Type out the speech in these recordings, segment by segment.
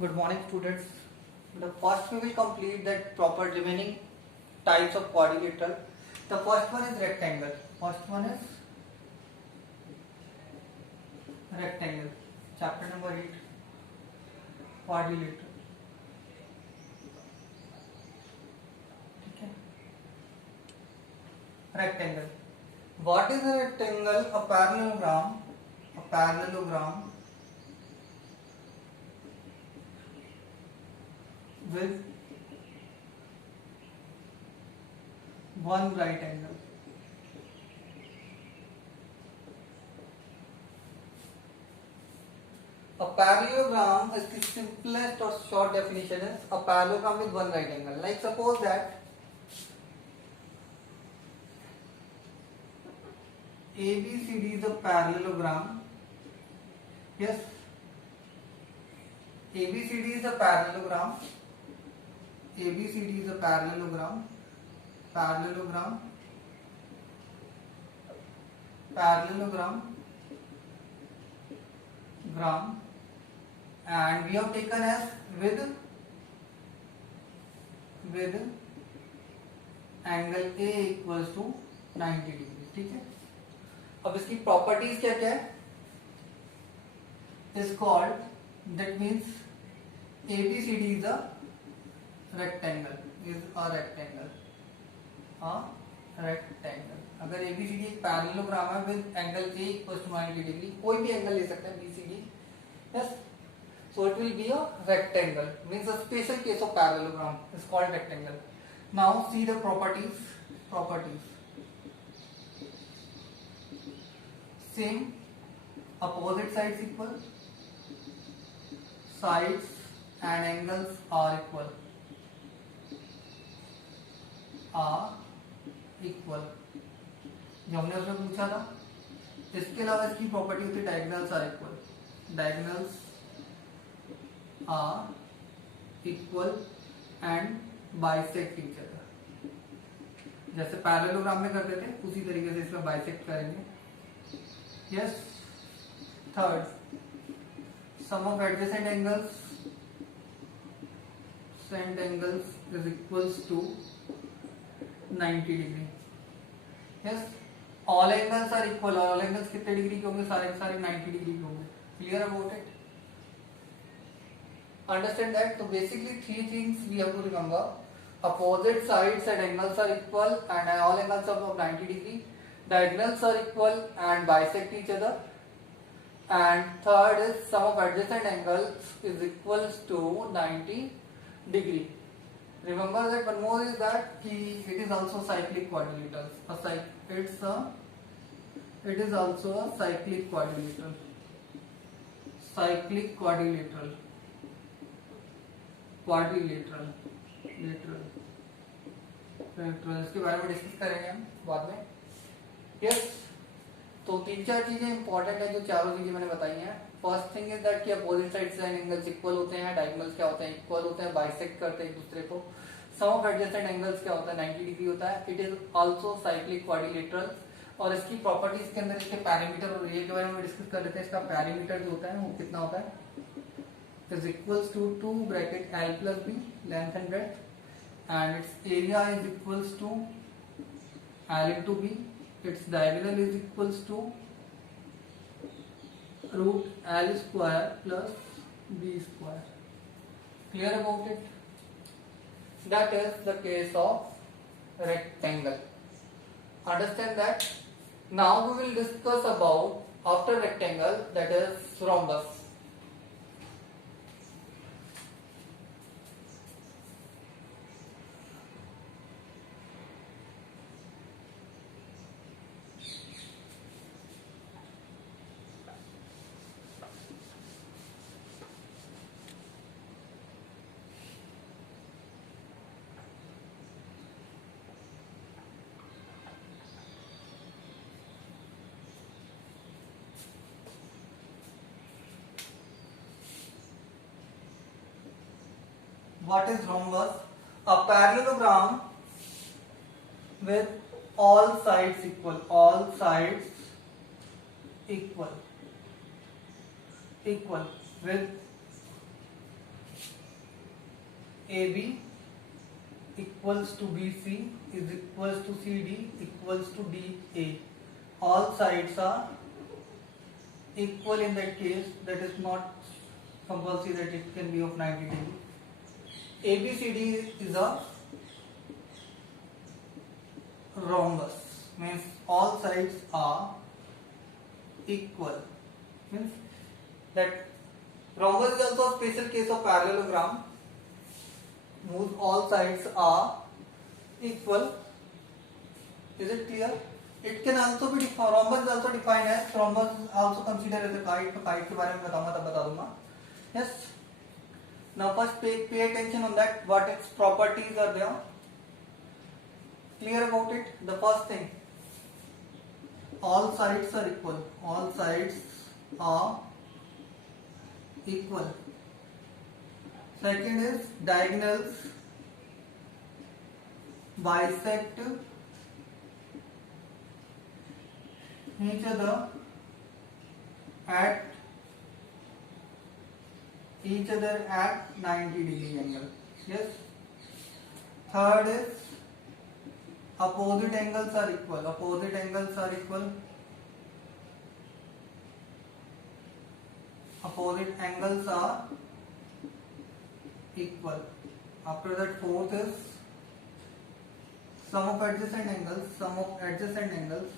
Good morning, students. The first we will complete that proper remaining types of quadrilateral. The first one is rectangle. First one is rectangle. Chapter number 8, quadrilateral. ठीक है. Rectangle. What is a rectangle? A parallelogram. A parallelogram with one right angle. A parallelogram is the simplest or short definition is a parallelogram with one right angle. Like suppose that ABCD is a parallelogram. Yes, ABCD is a parallelogram. ABCD is a parallelogram. Parallelogram. Parallelogram. Gram. And we have taken as with angle A equals to 90 degree. ठीक है. अब इसकी properties क्या क्या है? Is called, that means ABCD is a rectangle. Is a rectangle. A rectangle. अगर ABCD एक parallelogram है with angle A equals to 90 degree, कोई भी एंगल ले सकते हैं BCD. Yes. So it will be a rectangle. Means a special case of parallelogram is called rectangle. Now see the properties. Properties. Same. Opposite sides equal. Sides and angles are equal. Are equal. जो हमने उसमें पूछा था. इसके अलावा इसकी property होती है diagonals are equal. Diagonals are equal and bisect each other. जैसे पैरेललोग्राम में करते थे उसी तरीके से इसमें बाइसेक्ट करेंगे. Yes. Third, sum of adjacent angles is equals to 90 degree. Yes, all angles are equal. All angles कितने डिग्री के होंगे? सारे के सारे 90 डिग्री के होंगे. Clear about it? Understand that? So basically three things we have to remember. Opposite sides and angles are equal and all angles are of 90 degree. Diagonals are equal and bisect each other. And third is sum of adjacent angles is equals to 90 degree. Remember that one more is that it is also cyclic quadrilateral. It is also a cyclic quadrilateral. Cyclic quadrilateral. Quadrilateral. इसके बारे में discuss करेंगे हम बाद में. Yes. तो तीन चार चीजें इंपॉर्टेंट है जो चारों चीजें मैंने बताई हैं. फर्स्ट थिंग इज दैट कि opposite sides and angles equal होते हैं. डायगोनल्स क्या होते हैं? इक्वल होते हैं. बाइसेक्ट करते हैं एक दूसरे को. सम ऑफ एडजेसेंट एंगल्स क्या होता है? 90 डिग्री होता है. It is also cyclic quadrilateral. और इसकी प्रॉपर्टीज के अंदर इसके पैरामीटर और एरिया के बारे में डिस्कस कर लेते हैं. इसका पैरामीटर जो होता है वो कितना होता है? Is equals to 2 bracket L plus B length and breadth and its area is equals to L into B. Its diagonal is equals to root L square plus B square. Clear about it? That is the case of rectangle. Understand that? Now we will discuss about after rectangle, that is rhombus. What is rhombus? A parallelogram with all sides equal. All sides equal with AB equals to BC is equals to CD equals to DA. All sides are equal in that case. That is not compulsory that it can be of 90 degree. ABCD is a rhombus, means all sides are equal, means that rhombus is also a special case of parallelogram whose all sides are equal. Is it clear? It can also be rhombus is also defined as rhombus is also considered as a kite. तो kite के बारे में बताऊंगा तब बता दूंगा. Yes. Now first pay attention on that. What its properties are there? Clear about it? The first thing, all sides are equal. All sides are equal. Second is diagonals bisect each other at 90 degree angle. Yes. Third is opposite angles are equal. Opposite angles are equal. Opposite angles are equal. After that, fourth is sum of adjacent angles. Sum of adjacent angles.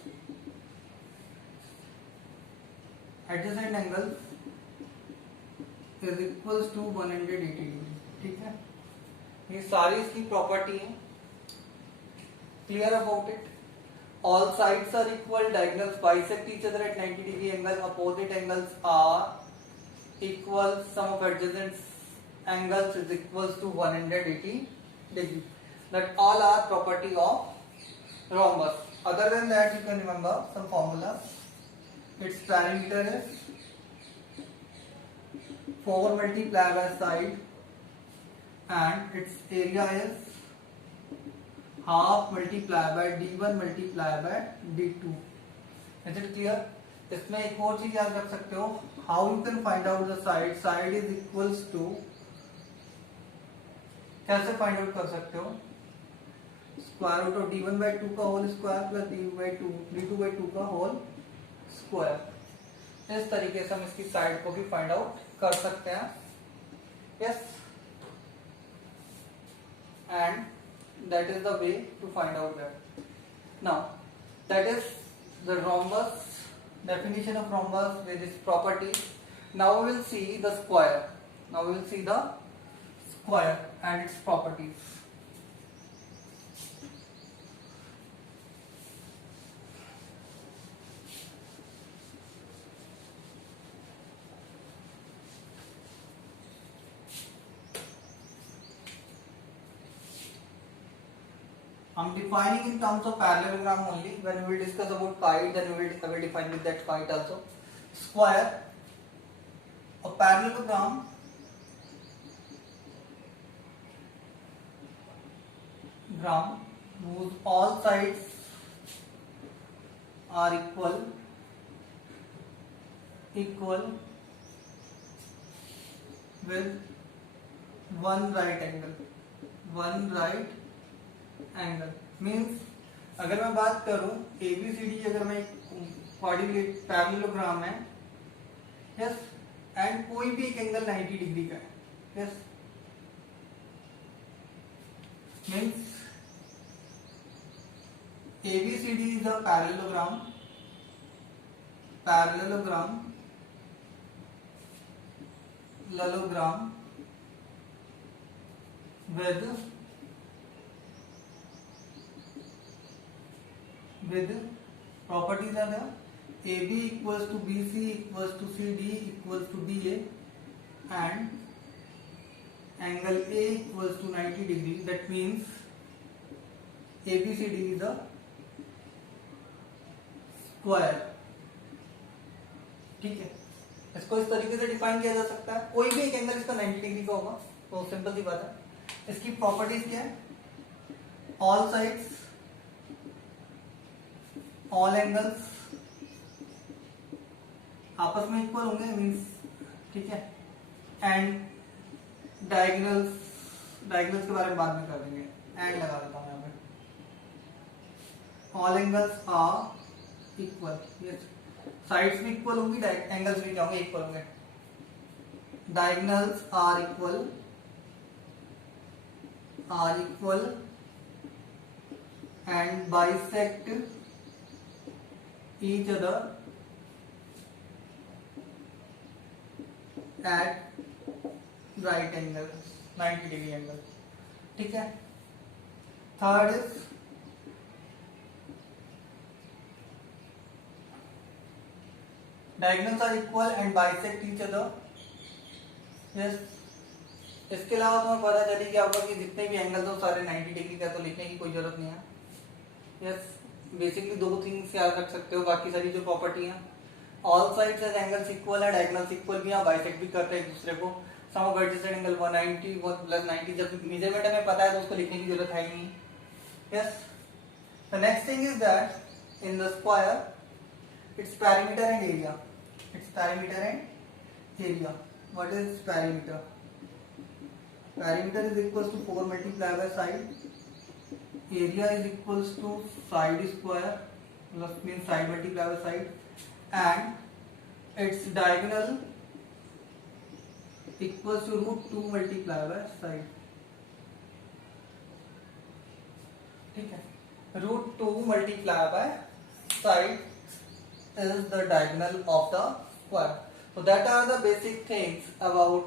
Adjacent angles is equals to 180 degree. ठीक है, ये सारी इसकी property है. Clear about it? All sides are equal. Diagonals bisect each other at 90 degree angle. Opposite angles are equal. Sum of adjacent angles is equals to 180 degree. That all are property of rhombus. Other than that, you can remember some formulas. Its perimeter is 4 multiplied by side, and its area is half multiplied by d1 multiplied by d2. Is it clear? इसमें एक और चीज याद रख सकते हो. How you can find out the side? Side is equals to, कैसे find out कर सकते हो? Square root of d1 by 2 का whole square plus d2 by 2 का होल स्क्वायर. इस तरीके से हम इसकी साइड को भी फाइंड आउट कर सकते हैं. Yes, and that is the way to find out that. Now that is the rhombus, definition of rhombus with its properties. Now we will see the square. Now we will see the square and its properties. I'm defining in terms of parallelogram only. When we will discuss about kite, then I will define with that kite also. Square, a parallelogram whose all sides are equal with one right angle. Means अगर मैं बात करूं ABCD, अगर मैं coordinate parallelogram है, yes, and कोई भी एक एंगल 90 डिग्री का है, yes, means ABCD is a parallelogram with properties are there. AB equals to BC equals to CD equals to DA, and angle A equals to 90 degree. That means ABCD is a square. ठीक है, इसको इस तरीके से define किया जा सकता है. कोई भी एक एंगल इसका 90 डिग्री का होगा, तो सिंपल सी बात है. इसकी प्रॉपर्टीज क्या है? ऑल साइड्स, ऑल एंगल्स आपस में इक्वल होंगे, मीन्स, ठीक है, एंड डायगोनल्स डायगोनल्स के बारे में बाद में कर देंगे, एंड लगा देता हूँ यहाँ पे। All angles are equal, yes sides भी इक्वल होंगी, एंगल्स भी क्या होंगे, इक्वल होंगे। Diagonals are equal and bisect each other at right angle 90 degree angle, ठीक है। Third is diagonals are equal and bisect each other, yes. इसके अलावा तुम्हें पता चली कि आपका कि जितने भी एंगल हो सारे 90 डिग्री का, तो लिखने की कोई जरूरत नहीं है, यस। बेसिकली दो थिंग्स याद रख सकते हो, बाकी सारी जो प्रॉपर्टी है, all sides as angles equal है, डायगोनल्स इक्वल भी है, बाइसेक्ट भी करते हैं एक दूसरे को। Sum of adjacent angle 190 plus 90, जब मेजरमेंट हमें पता है तो उसको लिखने की जरूरत है ही नहीं, yes. The next thing is that in the square its perimeter and area, it's perimeter and area. What is perimeter? Perimeter is equals to 4 multiplied by side. Area is equals to side square, plus means side multiplied by side, and its diagonal equals to root 2 multiplied by side. ठीक है, root 2 multiplied by side is the diagonal of the square. So that are the basic things about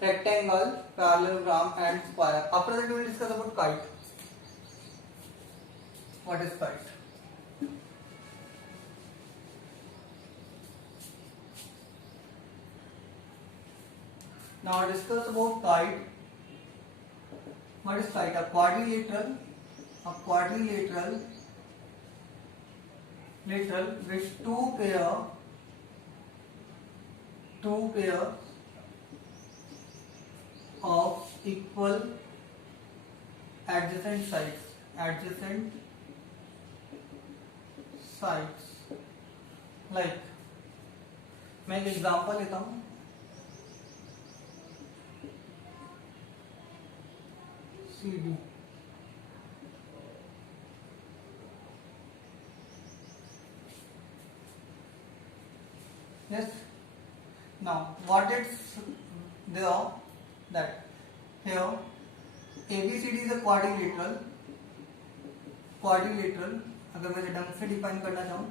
rectangle, parallelogram and square. After that we will discuss about kite. What is kite? Now discuss about kite. What is kite? A quadrilateral with two pair of equal adjacent sides, like मैं एक example लेता हूं, CD, yes. Now what it's there, that here ABCD is a quadrilateral, अगर मैं ढंग से define करना चाहूँ,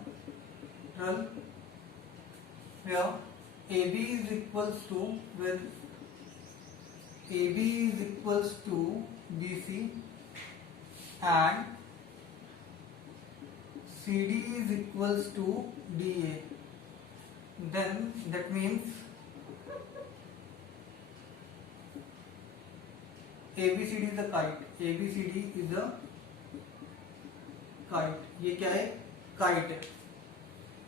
here AB is equals to BC and CD is equals to DA, then that means ABCD is a kite, ये क्या है, kite है,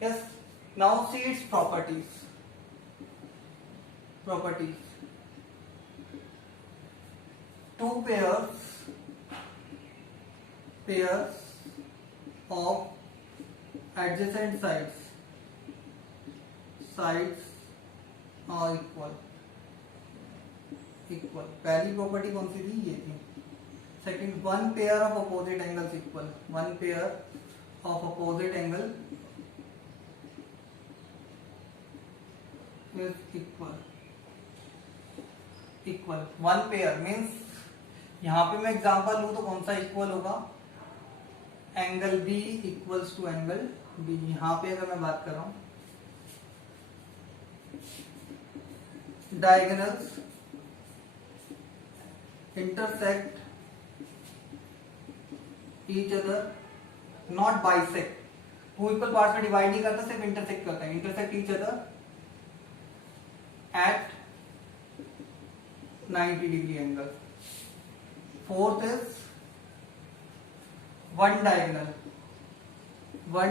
yes. Now see its properties. Two pairs of adjacent sides are equal. पहली property कौन सी थी, ये थी। Second, one pair of opposite angles equal, equal one pair means, यहां पे मैं एग्जांपल लूं तो कौन सा इक्वल होगा, angle B equals to angle B. यहां पे अगर मैं बात कर रहा हूं, डायगोनल्स intersect each other, not bisect. Two equal parts में डिवाइड नहीं करता, सिर्फ इंटरसेक्ट करता है, intersect each other at 90 degree angle. Fourth is one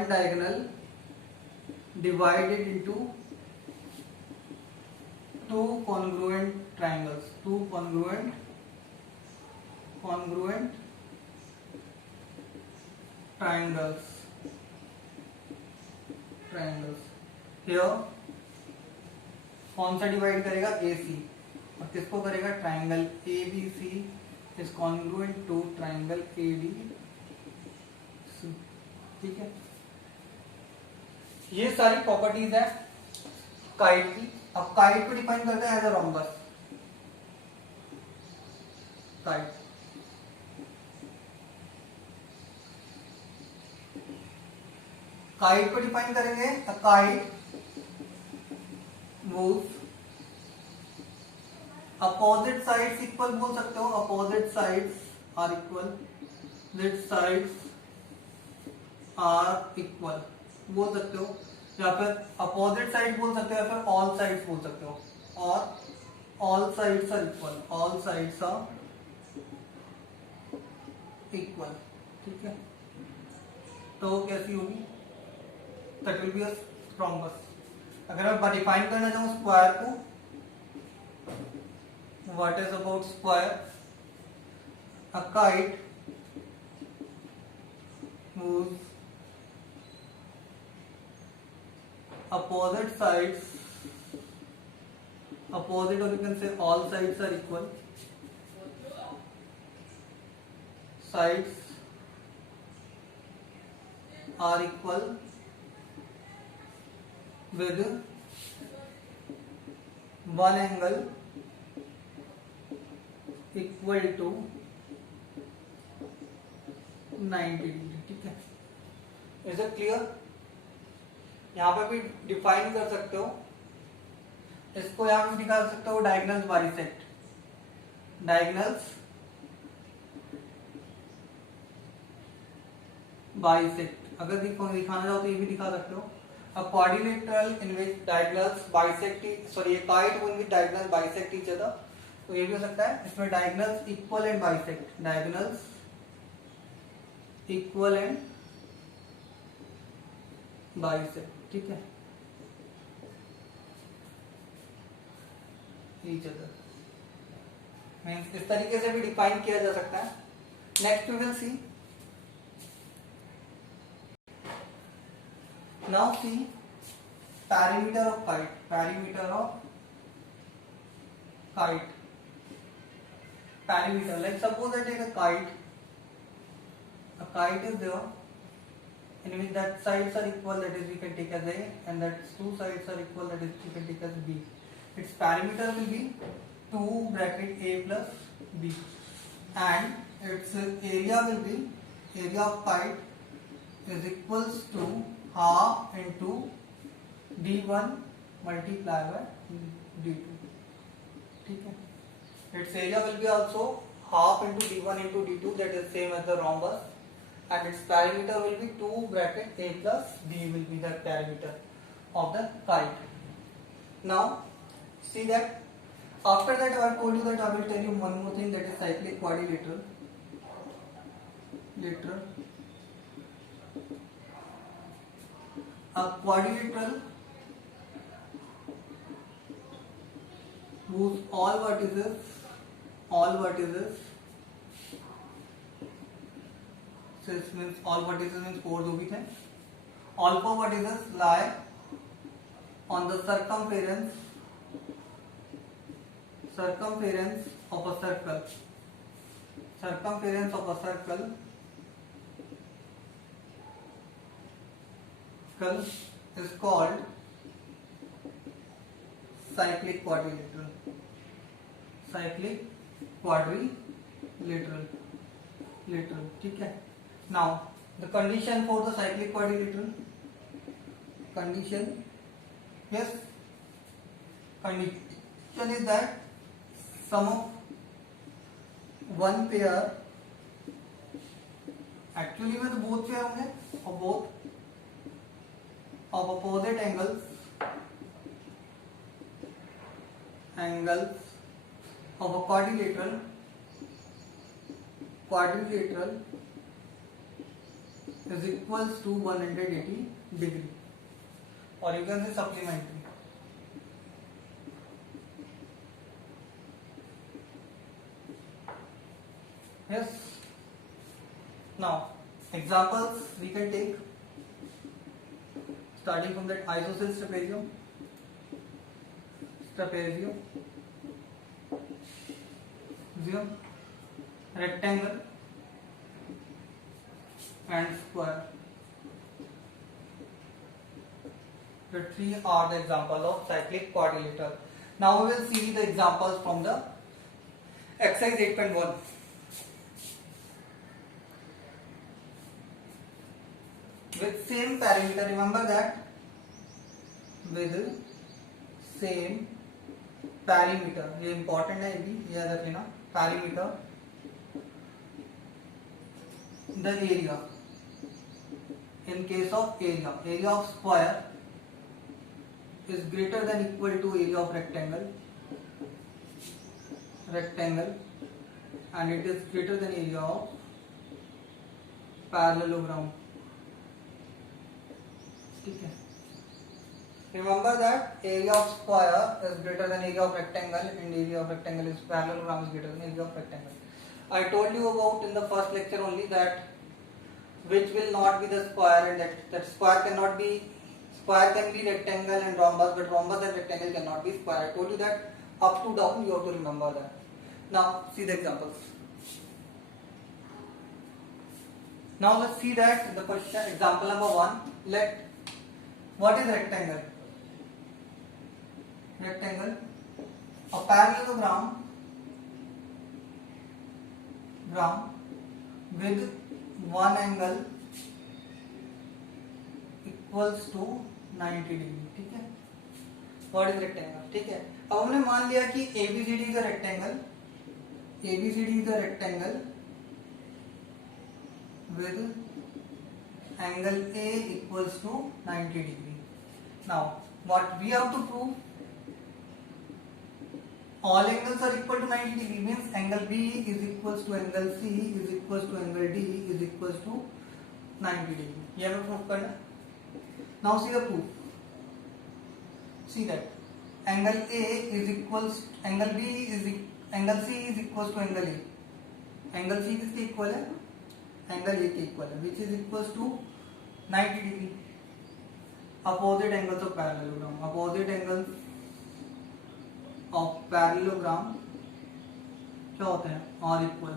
diagonal divided into two congruent triangles, here कौन सा डिवाइड करेगा, AC, और किसको करेगा, triangle A B C is congruent to triangle A D C. ठीक है, ये सारी प्रॉपर्टीज है काइट की। अब काइट को डिफाइन करते हैं as a rhombus. Kite kite को डिफाइन करेंगे, a kite moves opposite sides equal बोल सकते हो, opposite sides are equal, let sides are equal बोल सकते हो, या फिर अपोजिट साइड बोल सकते हो, या फिर ऑल साइड्स बोल सकते हो, और all sides are equal, all sides are equal. ठीक है, तो कैसी होगी, that will be a rhombus. अगर मैं डिफाइन करना चाहूं स्क्वायर को, what is about square, a kite whose opposite sides, opposite or you can say all sides are equal, sides are equal with one angle equal to 90 degree. ठीक है, is it clear? यहां पर भी define कर सकते हो इसको, यहां पे दिखा सकते हो डायगोनल्स बाइसेक्ट, डायगोनल्स बाइसेक्ट अगर दिखाना चाहो तो ये भी दिखा सकते हो। A quadrilateral in which diagonals bisect, sorry, a kite in which diagonals bisect each other, तो ये भी हो सकता है, इसमें diagonals equal and bisect, diagonals equal and bisect। ठीक है, each other मीन्स इस तरीके से भी डिफाइन किया जा सकता है। Next we will see, now see perimeter of kite, perimeter of kite, perimeter, like suppose I take a kite is there in which that sides are equal, that is we can take as A, and that two sides are equal, that is we can take as B. Its perimeter will be 2 bracket A plus B, and its area will be, area of kite is equals to half into d1 multiply by d2। ठीक है, its area will be also half into d1 into d2, that is same as the rhombus, and its perimeter will be 2 bracket A plus B will be the perimeter of the kite। Now see that after that I have told you that I will tell you one more thing, that is cyclic quadrilateral, lateral, a quadrilateral whose all vertices, so this means all vertices means 4 जो भी थे, all 4 vertices lie on the circumference of a circle, circumference of a circle is called cyclic quadrilateral, cyclic quadrilateral, lateral। ठीक है, now the condition for the cyclic quadrilateral, condition, yes, condition is that sum of one pair, actually में तो both pair होंगे, और both of opposite angles of a quadrilateral is equals to 180 degree, or you can say supplementary। Yes, now examples we can take, starting from that isosceles trapezium, assume rectangle and square. The three are the example of cyclic quadrilateral. Now we will see the examples from the exercise 8.1. With same parameter, remember that with same parameter, ये important है, ये भी याद रखना. Parameter, the area. In case of area of square is greater than equal to area of rectangle, and it is greater than area of parallelogram. ठीक है. Remember that area of square is greater than area of rectangle, and area of rectangle is parallelogram is greater than area of rectangle. I told you about in the first lecture only that which will not be the square, and that square cannot be, square can be rectangle and rhombus, but rhombus and rectangle cannot be square. I told you that up to down, you have to remember that. Now see the examples. Now let's see that the question, example number 1. Let, what is rectangle? Rectangle, a parallelogram with one angle equals to 90 degree. ठीक है. What is rectangle? ठीक है. अब हमने मान लिया कि ABCD is a rectangle. ABCD is a rectangle with angle A equals to 90 degree. Now what we have to prove, all angles are equal to 90 degree, means angle B is equals to angle C is equals to angle D is equals to 90 degree. ये हमें prove करना. Now see the proof. See that angle A is equals, angle B is, angle C is equals to angle A. Angle C किसके equal है? Angle A के equal है, which is equals to 90 degree. Opposite angles of parallelogram. Opposite angles of parallelogram क्या होते हैं? और equal.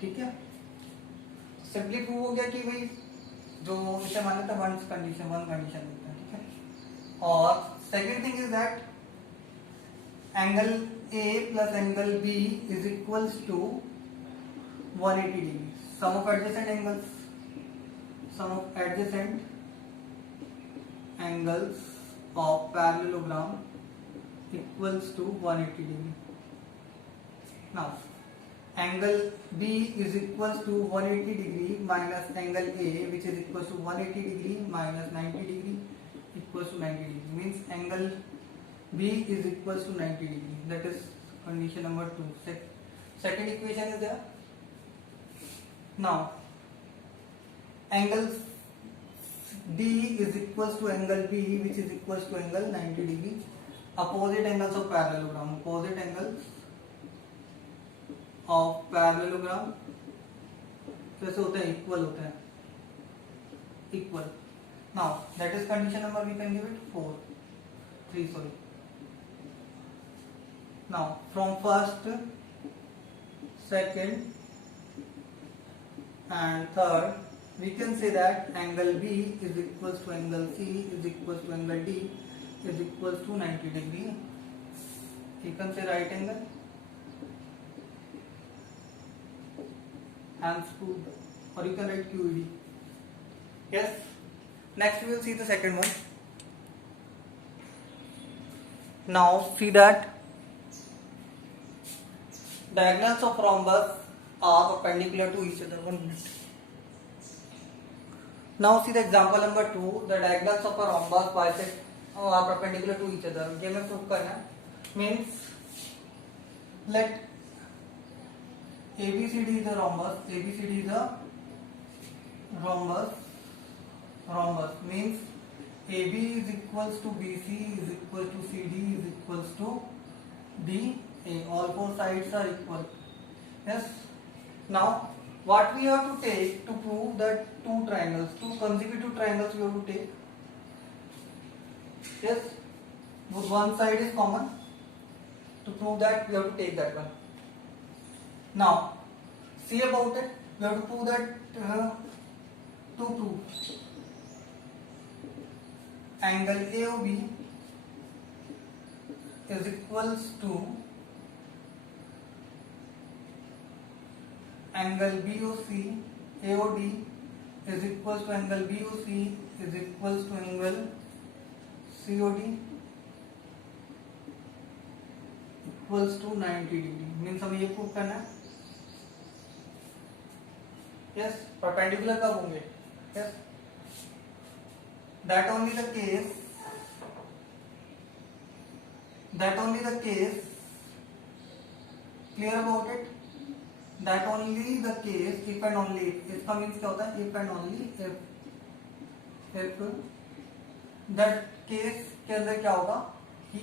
ठीक है. सिंपली प्रूव हो गया कि भाई जो इसे माना था वन कंडीशन देता है. ठीक है. और second thing is that angle A plus angle B is equals to 180 degree. Sum of adjacent angles of parallelogram equals to 180 degree. Now angle B is equals to 180 degree minus angle A, which is equals to 180 degree minus 90 degree equals to 90 degree, means angle B is equals to 90 degree. That is condition number 2. Second equation is there. Now angle D is equals to angle B, which is equals to angle 90 degree. Opposite angles of parallelogram. Opposite angles of parallelogram कैसे होते हैं? Equal होते हैं. Equal. Now that is condition number, we can give it 3. Sorry. Now from first, second and third, we can say that angle B is equals to angle C is equals to angle D is equals to 90 degree. You can say right angle and screw, or you can write QED. Yes. Next we will see the second one. Now see that diagonals of rhombus are perpendicular to each other. 1 minute. Now see the example number 2. The diagonals of a rhombus bisect are perpendicular to each other. ये में prove करना है. Means let ABCD is a rhombus. ABCD is a rhombus means AB is equals to BC is equals to CD is equals to DA. All four sides are equal. Yes. Now what we have to take to prove that two consecutive triangles we have to take. Yes. One side is common. To prove that, we have to take that one. Now, see about it. We have to prove that to prove angle AOB is equals to angle BOC, AOD is equals to angle BOC is equals to angle COD equals to 90 degree. Means हमें ये prove करना है. Yes, perpendicular कब होंगे? Yes, that only the case clear about it, that only the case if and only if. इसका means क्या होता है? if and only if that case के अंदर क्या होगा कि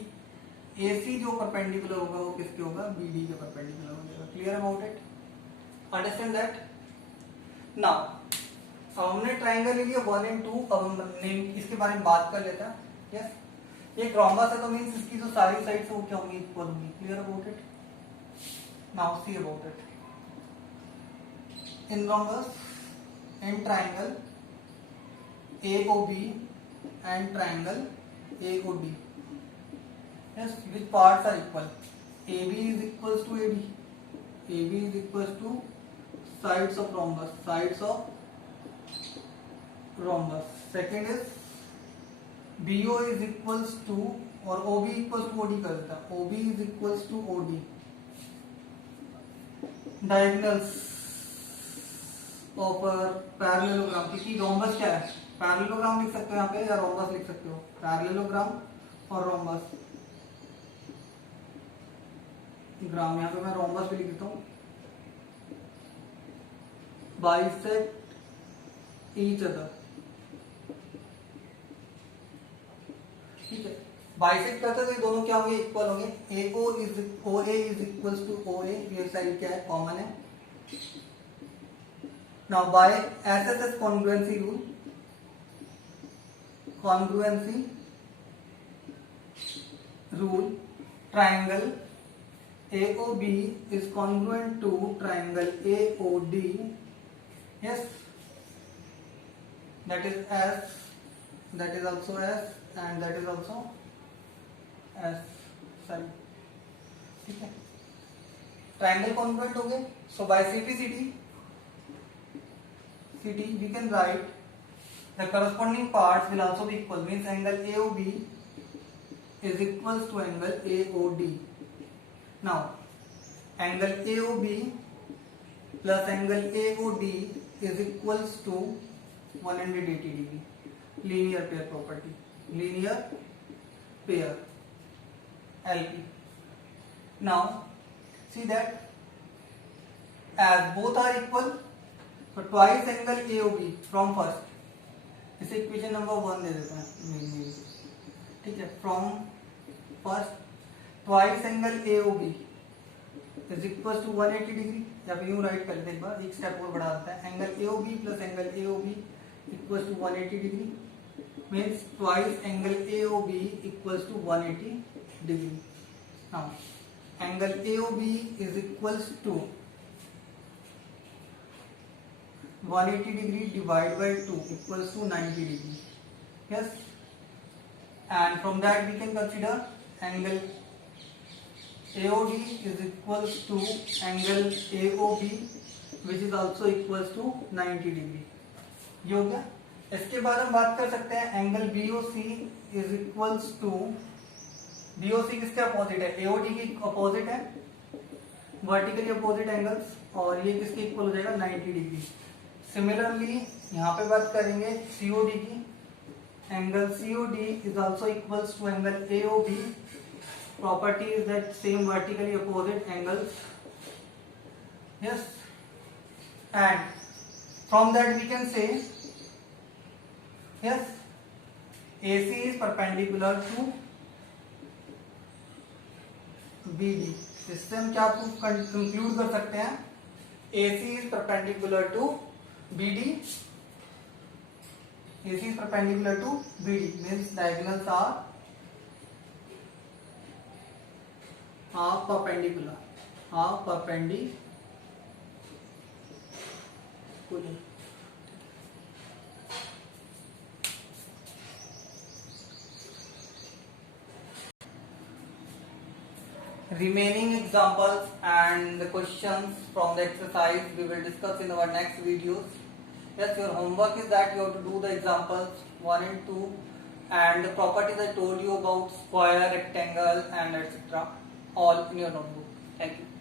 AC जो परपेंडिकुलर होगा वो किसके होगा? BD के परपेंडिकुलर हो जाएगा. Clear about it? Understand that? Now अब हमने ट्राइंगल ले लिया 1 and 2. अब हम इसके बारे में बात कर लेते हैं. यस, एक रोम्बस है तो मीन्स इसकी जो सारी साइड्स है वो क्या होंगी? इक्वल होंगी. Clear about it? Now see about it. In rhombus, in triangle AOB and triangle AOD. Yes, which parts are equal? AB is equals to AD. AB is equals to sides of rhombus. Sides of rhombus. Second is BO is equals to और OB equals to OD कर देता. OB is equals to OD. Diagonals of parallelogram. क्योंकि rhombus क्या है? Parallelogram लिख सकते हो यहाँ पे या रोम्बस लिख सकते हो. पैरेललोग्राम और रोम्बस ग्राम. यहाँ पे मैं रोम्बस भी लिख देता हूँ. Bisect each other. ठीक है, बाइसेक्ट करते तो ये दोनों क्या होंगे? इक्वल होंगे. OA इज इक्वल्स टू OA. ये साइड क्या है? कॉमन है. Now by SSS congruency rule, triangle AOB is congruent to triangle AOD. Yes, that is S, that is also S, and that is also S. Sorry, ठीक है. Triangle congruent हो गए. So by CT we can write the corresponding parts will also be equal. Means angle AOB is equals to angle AOD. Now angle AOB plus angle AOD is equals to 180 degree. Linear pair property. Linear pair LP. Now see that as both are equal, so twice angle AOB from first. इसे equation number 1 दे देते हैं. ठीक है, from first twice angle AOB is equal to 180 degree. या फिर यूं right कर लेते हैं, एक बार एक स्टेप और बढ़ा देते हैं. Angle AOB plus angle AOB equal to 180 degree. Means twice angle AOB equal to 180 degree. Now angle AOB is equal to 180 degree divided by 2 equals to 90 degree. Yes, and from that we can consider angle AOD is equals to angle AOB which is also equals to 90 degree. ये हो गया. इसके बाद हम बात कर सकते हैं angle BOC is equals to, BOC किसके अपोजिट है? AOD की अपोजिट है, वर्टिकली अपोजिट एंगल्स. और ये किसके इक्वल हो जाएगा? 90 डिग्री. सिमिलरली यहाँ पे बात करेंगे COD की. Angle COD is also equals to angle AOB. Property is that same vertically opposite angles. Yes, and from that we can say yes AC is perpendicular to BD. इससे हम क्या conclude कर सकते हैं? AC is perpendicular to BD. AC is perpendicular to BD means diagonals are half perpendicular, half perpendicular. Remaining examples and the questions from the exercise we will discuss in our next videos. Yes, your homework is that you have to do the examples 1 and 2 and the properties I told you about square, rectangle and etc. all in your notebook. Thank you.